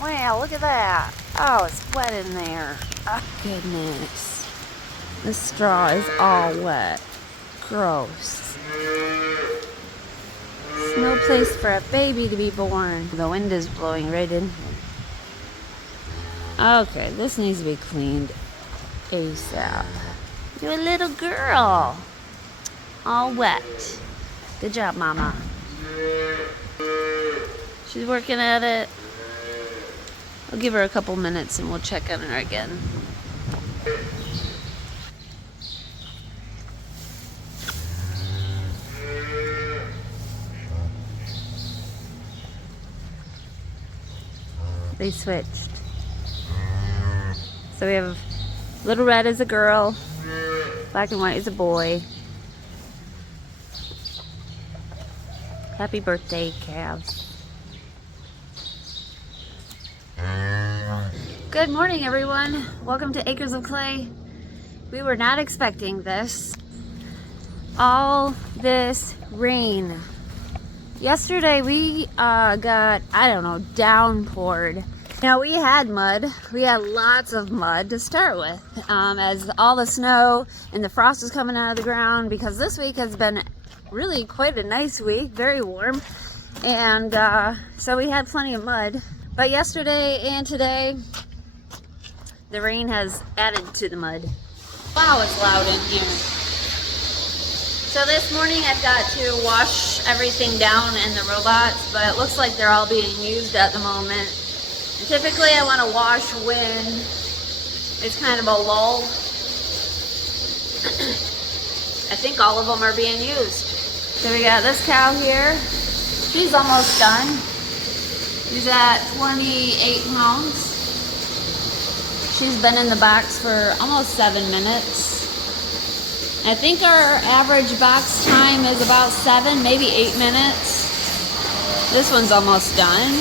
Wow, look at that. Oh, it's wet in there. Oh, goodness. The straw is all wet. Gross. It's no place for a baby to be born. The wind is blowing right in here. Okay, this needs to be cleaned ASAP. You're a little girl. All wet. Good job, Mama. She's working at it. I'll give her a couple minutes and we'll check on her again. They switched. So we have Little Red as a girl, Black and White is a boy. Happy birthday, calves. Good morning, everyone. Welcome to Acres of Clay. We were not expecting this. All this rain. Yesterday we got, I don't know, downpoured. Now we had mud. We had lots of mud to start with, as all the snow and the frost is coming out of the ground, because this week has been really quite a nice week, very warm, and so we had plenty of mud. But yesterday and today, the rain has added to the mud. Wow, it's loud in here. So this morning I've got to wash everything down in the robots, but it looks like they're all being used at the moment. And typically I want to wash when it's kind of a lull. I think all of them are being used. So we got this cow here. She's almost done. She's at 28 pounds. She's been in the box for almost 7 minutes. I think our average box time is about 7, maybe 8 minutes. This one's almost done.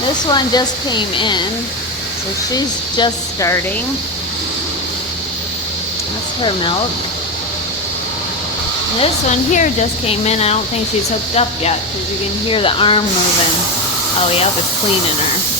This one just came in, so she's just starting. That's her milk. And this one here just came in. I don't think she's hooked up yet because you can hear the arm moving. Oh, yep, it's cleaning her.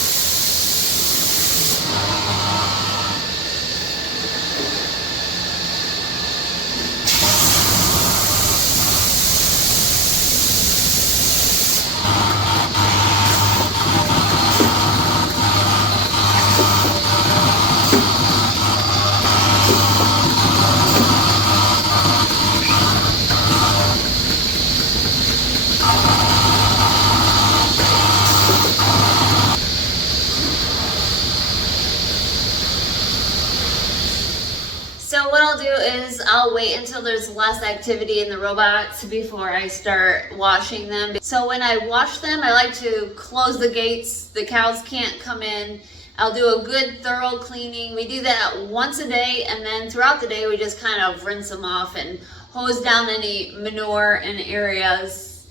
So what I'll do is I'll wait until there's less activity in the robots before I start washing them. So when I wash them, I like to close the gates. The cows can't come in. I'll do a good thorough cleaning. We do that once a day, and then throughout the day we just kind of rinse them off and hose down any manure in areas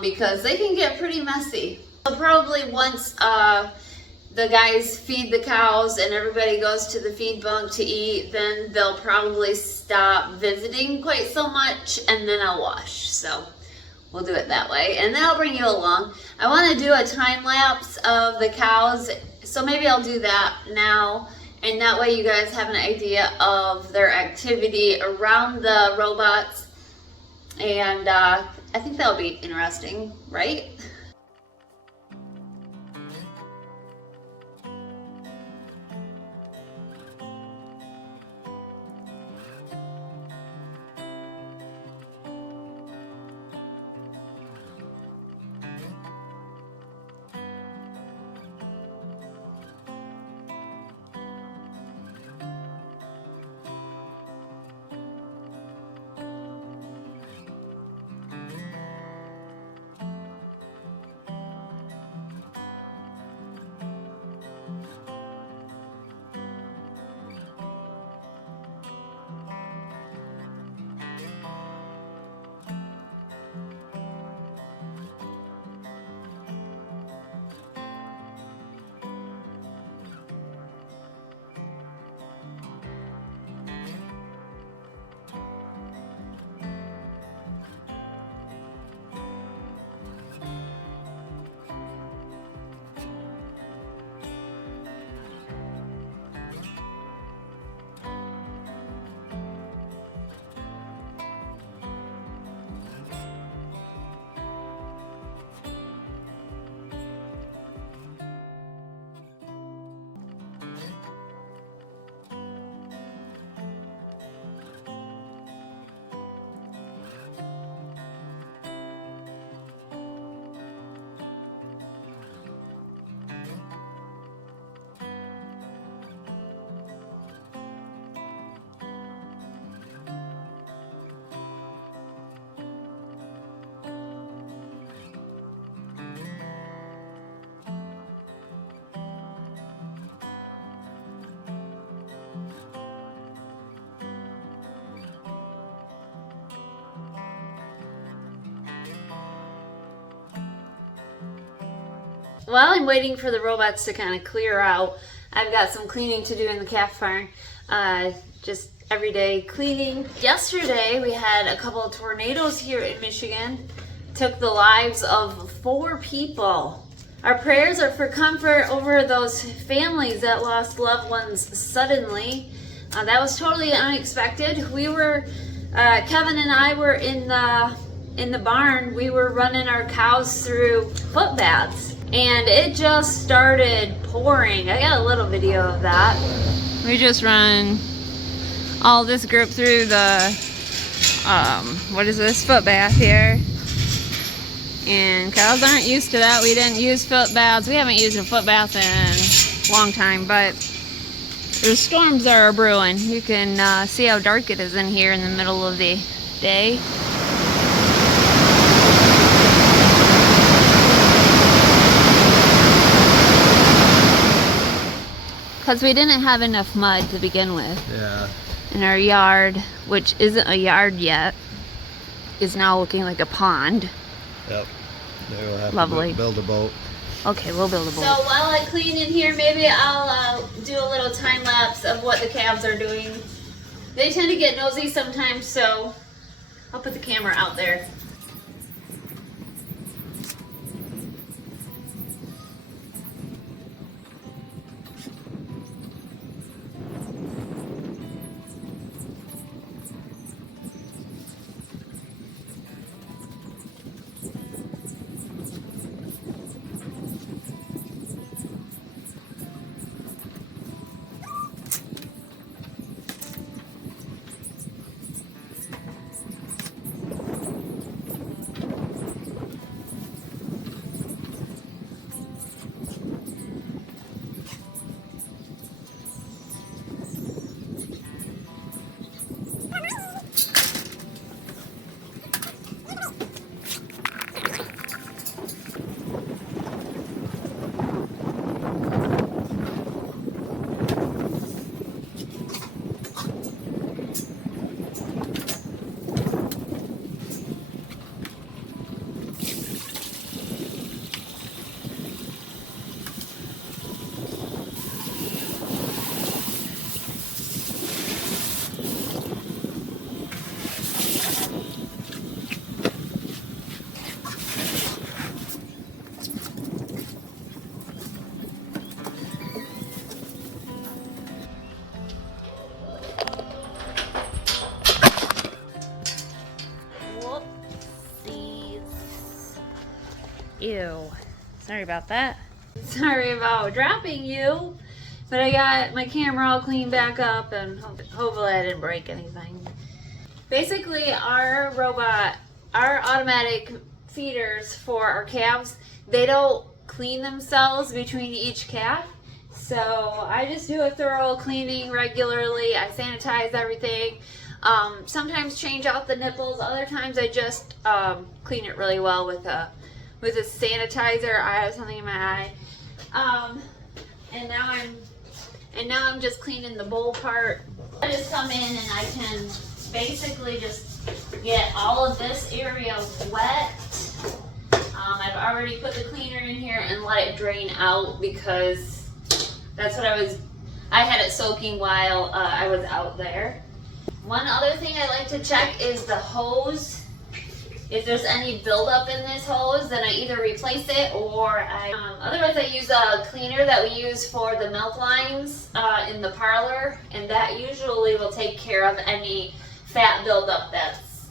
because they can get pretty messy. So probably once the guys feed the cows and everybody goes to the feed bunk to eat, then they'll probably stop visiting quite so much, and then I'll wash. So we'll do it that way, and then I'll bring you along. I want to do a time lapse of the cows, so maybe I'll do that now, and that way you guys have an idea of their activity around the robots, and I think that'll be interesting, right? while I'm waiting for the robots to kind of clear out, I've got some cleaning to do in the calf barn. Just everyday cleaning. Yesterday we had a couple of tornadoes here in Michigan. Took the lives of 4 people. Our prayers are for comfort over those families that lost loved ones suddenly. That was totally unexpected. We were, Kevin and I were in the barn. We were running our cows through foot baths, and it just started pouring. I got a little video of that. We just run all this group through the, what is this, foot bath here. And cows aren't used to that. We didn't use foot baths. We haven't used a foot bath in a long time, but the storms are brewing. You can see how dark it is in here in the middle of the day. Because we didn't have enough mud to begin with. Yeah. And our yard, which isn't a yard yet, is now looking like a pond. Yep. We'll have Lovely. to build a boat. Okay, we'll build a boat. So while I clean in here, maybe I'll do a little time lapse of what the calves are doing. They tend to get nosy sometimes, so I'll put the camera out there. Ew. Sorry about that. Sorry about dropping you. But I got my camera all cleaned back up, and hopefully I didn't break anything. Basically, our automatic feeders for our calves, they don't clean themselves between each calf. So I just do a thorough cleaning regularly. I sanitize everything. Sometimes change out the nipples. Other times I just clean it really well with a sanitizer. I have something in my eye. And now I'm just cleaning the bowl part. I just come in and I can basically just get all of this area wet. I've already put the cleaner in here and let it drain out because that's what I had it soaking while I was out there. One other thing I like to check is the hose. If there's any buildup in this hose, then I either replace it or otherwise I use a cleaner that we use for the milk lines in the parlor, and that usually will take care of any fat buildup that's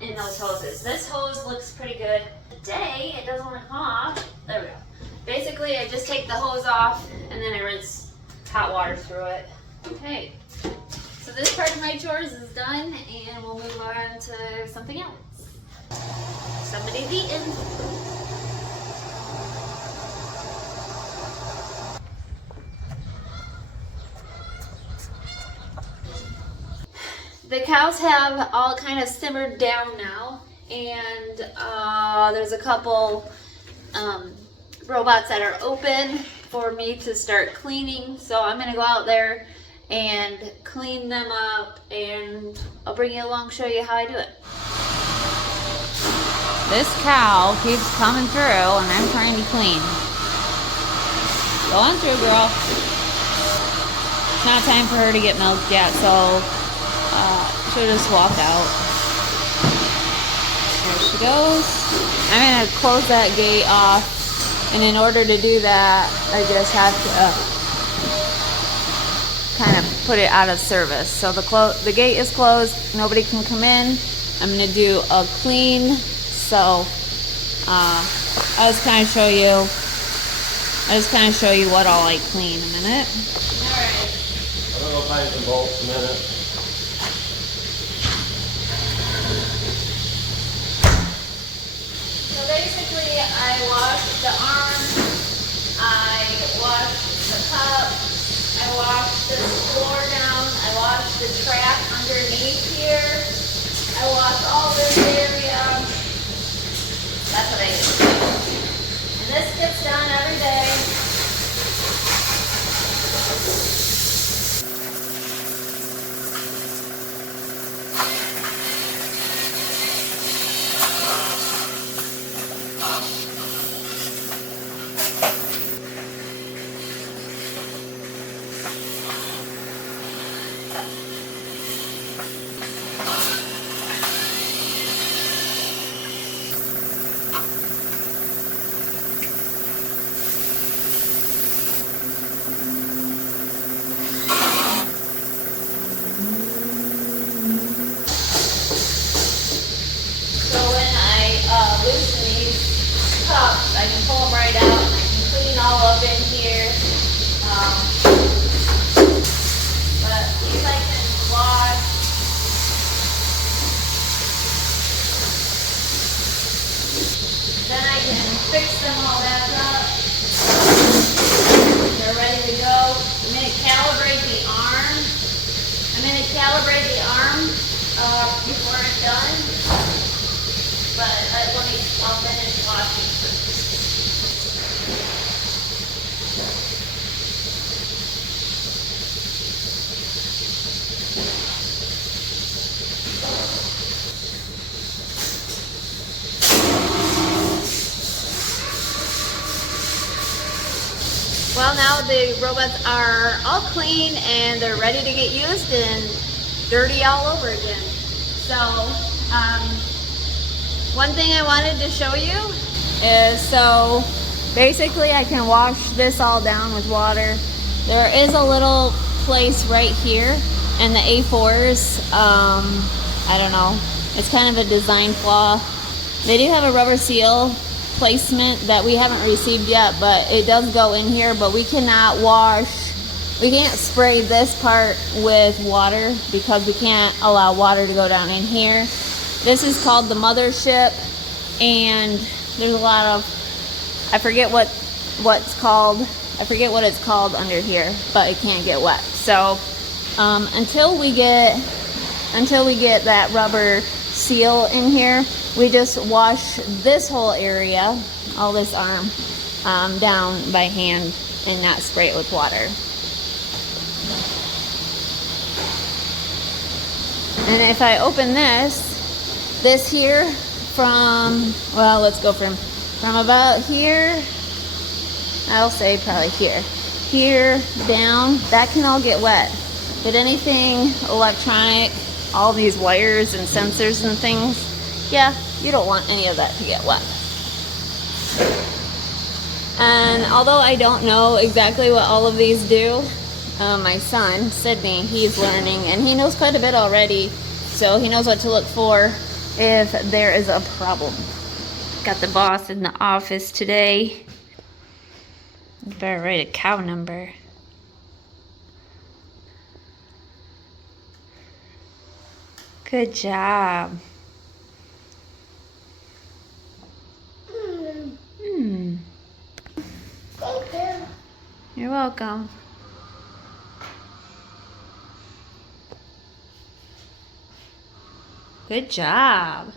in those hoses. This hose looks pretty good. Today, it doesn't want to come off. There we go. Basically, I just take the hose off and then I rinse hot water through it. Okay, so this part of my chores is done, and we'll move on to something else. Somebody's eating. The cows have all kind of simmered down now, and there's a couple robots that are open for me to start cleaning. So I'm gonna go out there and clean them up, and I'll bring you along, show you how I do it. This cow keeps coming through and I'm trying to clean. Go on through, girl. It's not time for her to get milked yet, so she'll just walk out. There she goes. I'm gonna close that gate off, and in order to do that, I just have to kind of put it out of service. So the gate is closed, nobody can come in. I'm gonna do a clean, so I'll just kind of show you what all I clean in a minute. Alright. I'm gonna go find some bolts in a minute. So basically, I washed the arm, I washed the cup, I washed the floor down, I washed the trap underneath here, I washed all this area. That's what I do. And this gets done every day. Loosen these cups, I can pull them right out and I can clean all up in here. But these I can wash. Then I can fix them all back up. They're ready to go. I'm going to calibrate the arm. Before it's done. But I'll finish washing first. Well, now the robots are all clean and they're ready to get used and dirty all over again. So, one thing I wanted to show you is, so basically I can wash this all down with water. There is a little place right here and the A4s, I don't know, it's kind of a design flaw. They do have a rubber seal placement that we haven't received yet, but it does go in here, but we cannot we can't spray this part with water because we can't allow water to go down in here. This is called the mothership, and there's a lot of, I forget what it's called under here, but it can't get wet. So until we get that rubber seal in here, we just wash this whole area, all this arm, down by hand and not spray it with water. And if I open this here from, well, let's go from about here, I'll say probably here down, that can all get wet. But anything electronic, all these wires and sensors and things, yeah, you don't want any of that to get wet. And although I don't know exactly what all of these do, my son, Sydney, he's learning and he knows quite a bit already, so he knows what to look for if there is a problem. Got the boss in the office today. You better write a cow number. Good job. Thank you. You're welcome. Good job.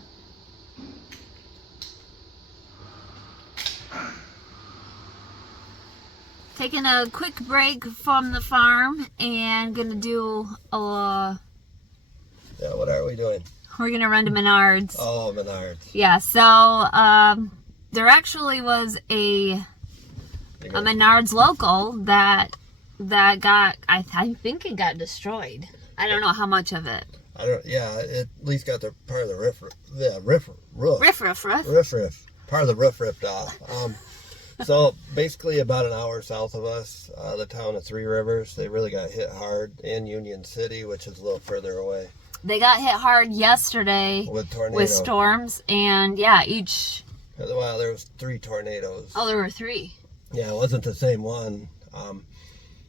Taking a quick break from the farm and gonna do a... Yeah, what are we doing? We're gonna run to Menards. Oh, Menards. Yeah, so there actually was a a Menards local that got, I think it got destroyed. I don't know how much of it. Yeah, it at least got the part of the roof. Part of the roof ripped off. So basically about an hour south of us, the town of Three Rivers, they really got hit hard, in Union City, which is a little further away. They got hit hard yesterday with tornadoes. With storms, and yeah, Well, there was 3 tornadoes. Oh, there were 3. Yeah, it wasn't the same one.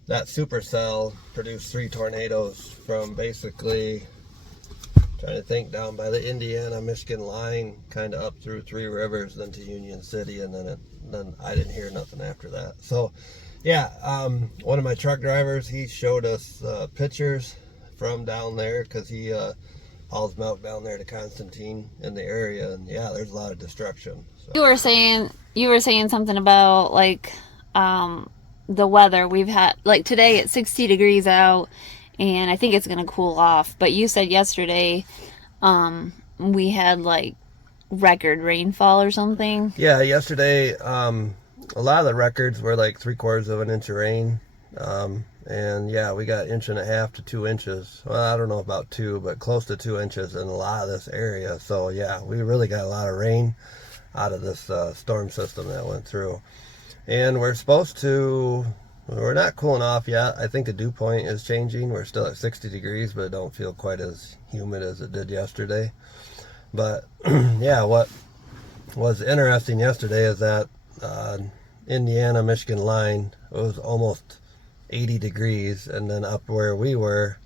That supercell produced 3 tornadoes from basically, trying to think, down by the Indiana-Michigan line, kind of up through Three Rivers, then to Union City, and then I didn't hear nothing after that. So, yeah, one of my truck drivers, he showed us pictures from down there, because he hauls milk down there to Constantine in the area, and yeah, there's a lot of destruction. So. You were saying something about like the weather. We've had, like, today it's 60 degrees out, and I think it's gonna cool off. But you said yesterday we had like record rainfall or something. Yeah, yesterday a lot of the records were like 3/4 of an inch of rain. And yeah, we got 1.5 to 2 inches. Well, I don't know about 2, but close to 2 inches in a lot of this area. So yeah, we really got a lot of rain out of this storm system that went through. And we're not cooling off yet. I think the dew point is changing. We're still at 60 degrees, but it don't feel quite as humid as it did yesterday. But yeah, what was interesting yesterday is that Indiana-Michigan line, it was almost 80 degrees, and then up where we were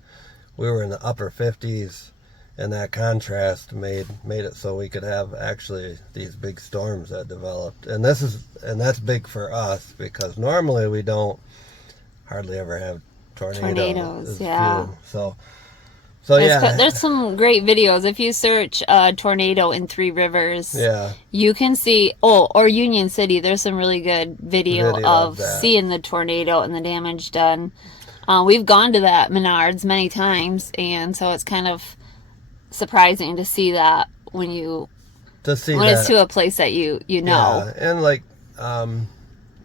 in the upper 50s, and that contrast made it so we could have actually these big storms that developed. And that's big for us, because normally we don't hardly ever have tornadoes. Yeah. So yeah, there's some great videos. If you search tornado in Three Rivers, yeah, you can see, or Union City, there's some really good video of seeing the tornado and the damage done. We've gone to that Menards many times, and so it's kind of surprising to see that when it's to a place that you know. Yeah, and like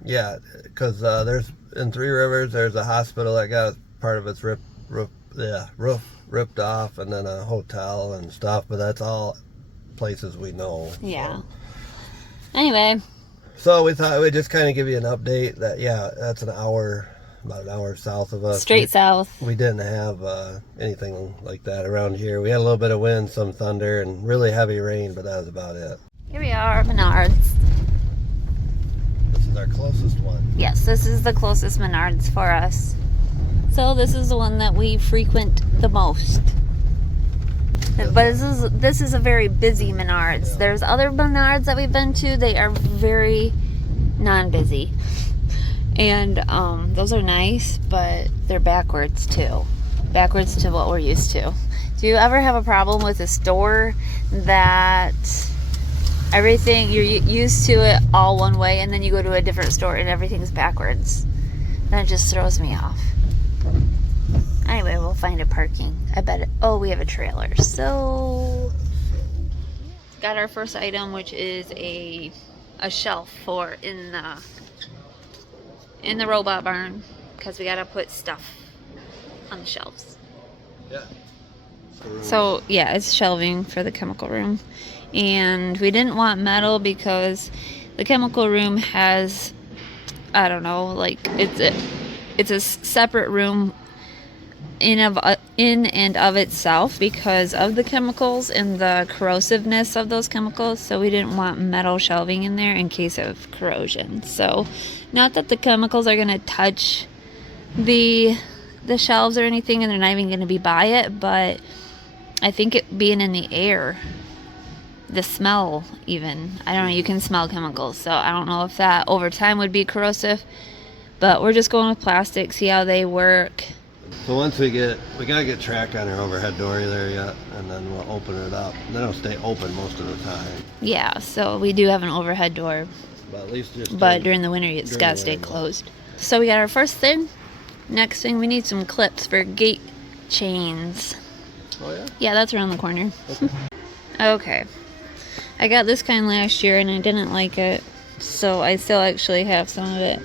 yeah, because there's in Three Rivers, there's a hospital that got part of its roof ripped off, and then a hotel and stuff, but that's all places we know. Yeah. Anyway. So we thought we'd just kind of give you an update that, yeah, that's about an hour south of us. Straight south. We didn't have anything like that around here. We had a little bit of wind, some thunder, and really heavy rain, but that was about it. Here we are, Menards. This is our closest one. Yes, this is the closest Menards for us. So this is the one that we frequent the most. But this is a very busy Menards. Yeah. There's other Menards that we've been to. They are very non-busy. And those are nice, but they're backwards too. Backwards to what we're used to. Do you ever have a problem with a store that everything, you're used to it all one way, and then you go to a different store and everything's backwards? That just throws me off. Anyway, we'll find a parking. I bet we have a trailer. So, got our first item, which is a shelf for in the robot barn, because we gotta put stuff on the shelves. Yeah. So yeah, it's shelving for the chemical room, and we didn't want metal because the chemical room has, I don't know, like it's a separate room in and of itself because of the chemicals and the corrosiveness of those chemicals. So we didn't want metal shelving in there in case of corrosion. So not that the chemicals are going to touch the shelves or anything, and they're not even going to be by it, but I think it being in the air, the smell even, I don't know, you can smell chemicals, so I don't know if that over time would be corrosive, but we're just going with plastic, see how they work. So once we gotta get track on our overhead door there yet, and then we'll open it up. And then it'll stay open most of the time. Yeah, so we do have an overhead door. But at least during the winter it's gotta stay closed. So we got our first thing. Next thing, we need some clips for gate chains. Oh yeah? Yeah, that's around the corner. Okay. Okay. I got this kind last year and I didn't like it, so I still actually have some of it.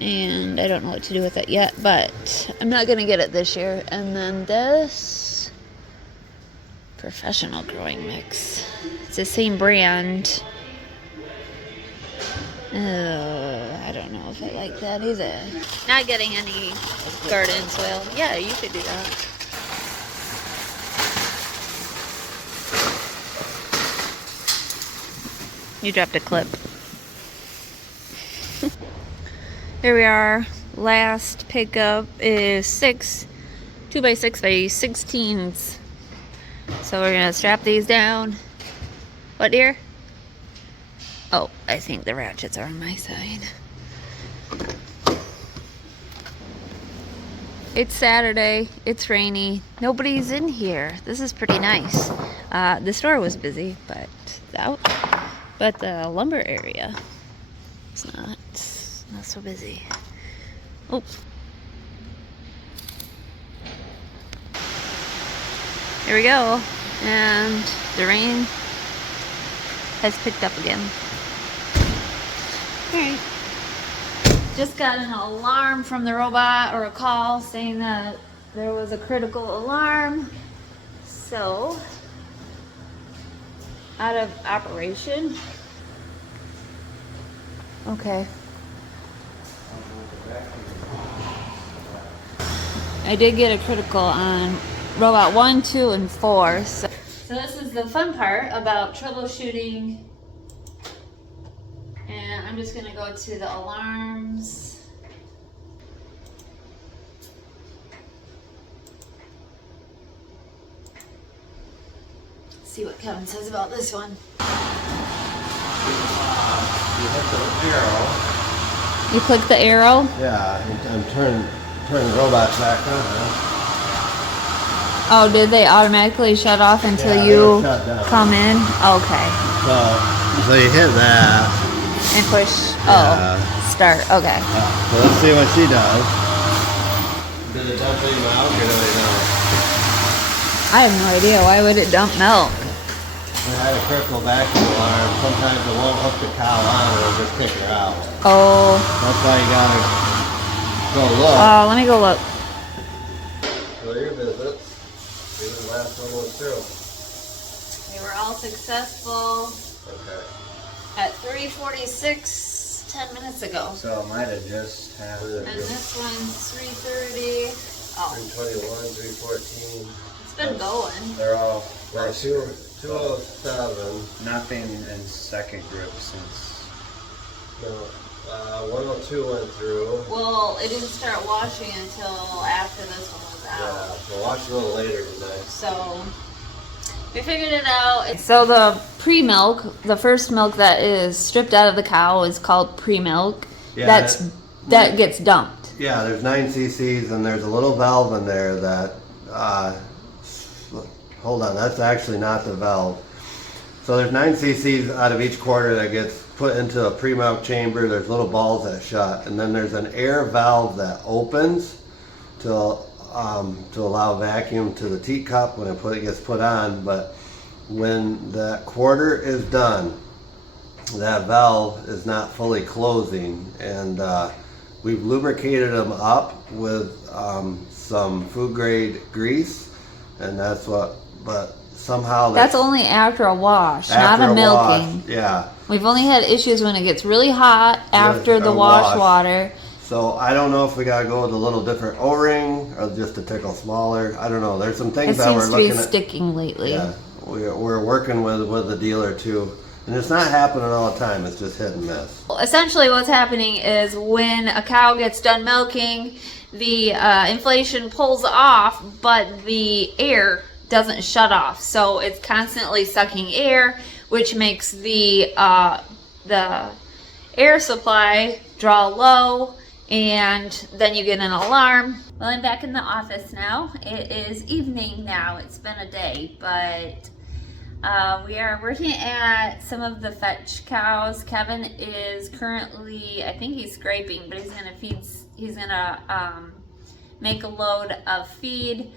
And I don't know what to do with it yet, but I'm not gonna get it this year. And then this professional growing mix. It's the same brand. I don't know if I like that either. Not getting any garden soil. Yeah, you could do that. You dropped a clip. Here we are. Last pickup is 2x6x16s. So we're gonna strap these down. What, dear? Oh, I think the ratchets are on my side. It's Saturday. It's rainy. Nobody's in here. This is pretty nice. The store was busy, but the lumber area is not so busy. Oh. Here we go. And the rain has picked up again. Alright. Just got an alarm from the robot, or a call saying that there was a critical alarm. So, out of operation. Okay. I did get a critical on robot 1, 2, and 4. So this is the fun part about troubleshooting. And I'm just gonna go to the alarms. See what Kevin says about this one. You hit the arrow. You click the arrow? Yeah, and turn the robots back on. Oh, did they automatically shut off until you come in? Okay. So you hit that. And push, start, okay. So let's see what she does. Did it dump any milk or do they know? I have no idea. Why would it dump milk? I had a critical vacuum alarm. Sometimes it won't hook the cow on, it'll just kick her out. Oh. That's why you gotta go look. Oh, let me go look. So your visits. See the last one was through. They were all successful. Okay. At 3:46, 10 minutes ago. So it might have just happened. And this one's 3:30. Oh. 3:21, 3:14. It's been going. They're all, well, 207. Nothing in second group since. No, 102 went through. Well, it didn't start washing until after this one was out. Yeah, so watch a little later today. So we figured it out. So the pre-milk, the first milk that is stripped out of the cow is called pre-milk. Yeah, that gets dumped. Yeah, there's 9 cc's and there's a little valve in there that, hold on, that's actually not the valve. So there's 9 cc's out of each quarter that gets put into a pre-milk chamber. There's little balls that shut, and then there's an air valve that opens to allow vacuum to the teacup when it gets put on. But when that quarter is done, that valve is not fully closing, and we've lubricated them up with some food grade grease, and that's what. But somehow that's only after a wash, not a milking. Yeah. We've only had issues when it gets really hot after the wash water. So I don't know if we gotta go with a little different O-ring or just a tickle smaller. I don't know. There's some things that we're looking at. It seems to be sticking lately. Yeah, we're working with the dealer too, and it's not happening all the time. It's just hit and miss. Well, essentially, what's happening is when a cow gets done milking, the inflation pulls off, but the air doesn't shut off, so it's constantly sucking air, which makes the air supply draw low, and then you get an alarm. Well, I'm back in the office now. It is evening now. It's been a day, but we are working at some of the fetch cows. Kevin is currently, I think he's scraping, but he's gonna make a load of feed.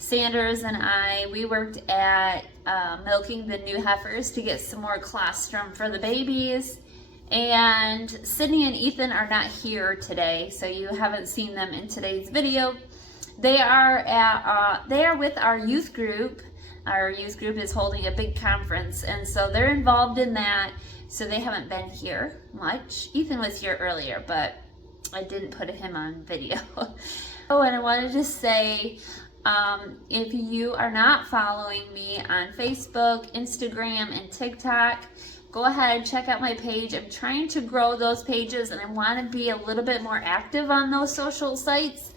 Sanders and we worked at milking the new heifers to get some more colostrum for the babies. And Sydney and Ethan are not here today, so you haven't seen them in today's video. They are with our youth group. Our youth group is holding a big conference, and so they're involved in that, so they haven't been here much. Ethan was here earlier, but I didn't put him on video. Oh, and I wanted to say, if you are not following me on Facebook, Instagram, and TikTok, go ahead, check out my page. I'm trying to grow those pages, and I want to be a little bit more active on those social sites.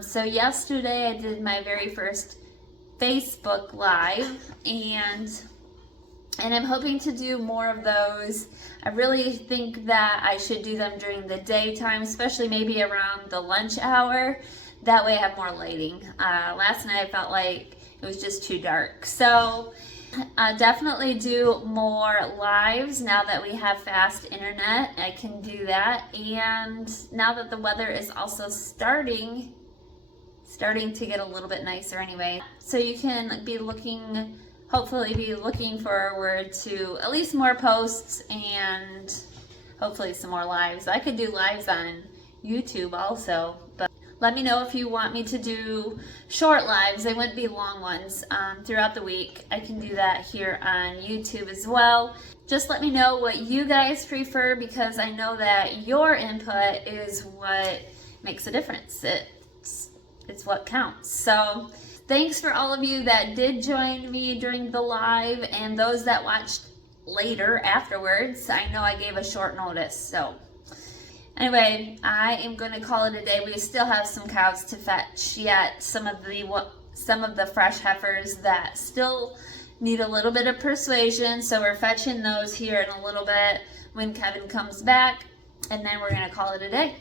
So yesterday I did my very first Facebook Live, and I'm hoping to do more of those. I really think that I should do them during the daytime, especially maybe around the lunch hour. That way I have more lighting. Last night I felt like it was just too dark. So definitely do more lives now that we have fast internet. I can do that. And now that the weather is also starting to get a little bit nicer anyway. So you can be looking, hopefully be looking forward to at least more posts and hopefully some more lives. I could do lives on YouTube also, but let me know if you want me to do short lives. They wouldn't be long ones throughout the week. I can do that here on YouTube as well. Just let me know what you guys prefer, because I know that your input is what makes a difference. It's what counts. So thanks for all of you that did join me during the live, and those that watched later afterwards. I know I gave a short notice, so anyway, I am going to call it a day. We still have some cows to fetch yet. Some of the fresh heifers that still need a little bit of persuasion, so we're fetching those here in a little bit when Kevin comes back, and then we're going to call it a day.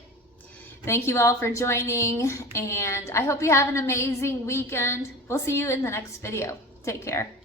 Thank you all for joining, and I hope you have an amazing weekend. We'll see you in the next video. Take care.